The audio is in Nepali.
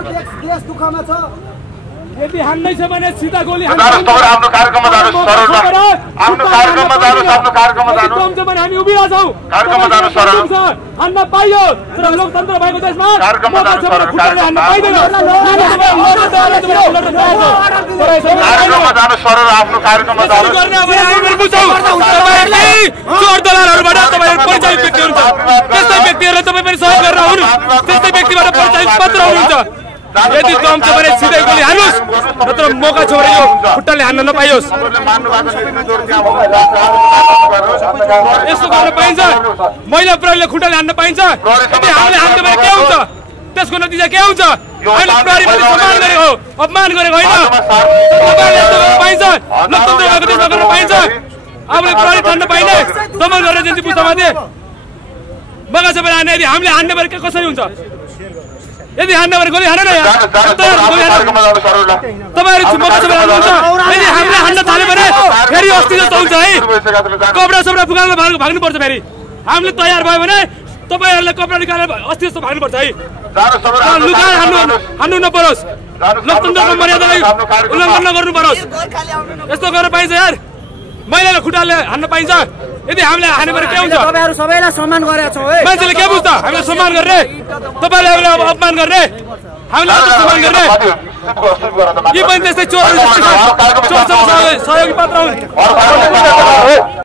देश दुःखमा छ। यदि हान्नै छ भने सिधा गोली हान्नु। आफ्नो कार्यक्रममा जानुहोस् सरल आफ्नो कार्यक्रममा जानुहोस् आफ्नो कार्यक्रममा जानुहोस्। कम छ भने हामी उभिरा छौं। कार्यक्रममा जानुहोस् सरल हान्न पाइयो तर लोकतन्त्र भएको देशमा कार्यक्रममा जानुहोस् सरल खुट्टाले हान्न पाइदैन। कार्यक्रममा जानुहोस् सरल आफ्नो कार्यक्रममा जानुहोस्। गर्ने अब हामी बुझ्छौं तपाईहरुले चोर दलालहरुबाट तपाईहरु परिचय व्यक्ति हुनुहुन्छ। त्यस्तै व्यक्तिहरुले तपाई पनि सहयोग गरेर हुनु। त्यस्तै व्यक्तिबाट परिचय पत्र हुनुहुन्छ। यदि दम छ भने सिधै गोली हान्नुस् नत्र मौका छ भने यो खुट्टाले हान्न नपाइयोस्। यस्तो गर्न पाइन्छ? महिला प्रहरीले खुट्टाले हान्न पाइन्छ? यदि हामीले हान्नु भने के हुन्छ? त्यसको नतिजा के हुन्छ? हामीले प्रहरीमाथि सम्मान गरेको हो, अपमान गरेको होइन। तपाईँले यस्तो गर्न पाइन्छ? लोकतन्त्र भएको देशमा गर्न पाइन्छ? आफूले प्रहरी थान्न पाइने दमन गरेर जान्छ पुस्तामाथि मौका छ भने हान्ने। यदि हामीले हान्ने भने कसरी हुन्छ? यदि हान्न भने गोली हान न यार। तपाईहरु मौका छ भने हान्नुहुन्छ। यदि हामीले हान्न थाल्यो भने फेरि अस्ति जस्तो हुन्छ है। कपडा सपडा फुकाएर भाग्नु पर्छ फेरि। हामीले तयार भयो भने तपाईहरुले कपडा निकालेर अस्ति जस्तो भाग्नु पर्छ है। लुकाएर हान्नु नपरोस्। लोकतन्त्रको मर्यादालाई उल्लङ्घन नगर्नु परोस्। यस्तो गर्न पाइन्छ यार? महिलाले खुट्टाले हान्न पाइन्छ? यदि हामीले हान्यो भने के हुन्छ? तपाईहरु सबैलाई सम्मान गरेका छौ है। मान्छेले के बुझ्छ? हामीले सम्मान गर्ने, तपाईले हामीलाई अपमान गर्ने, हामीले सम्मान गर्ने। यी पनि त्यस्तै चोरहरु सहयोगी पात्र हुन्।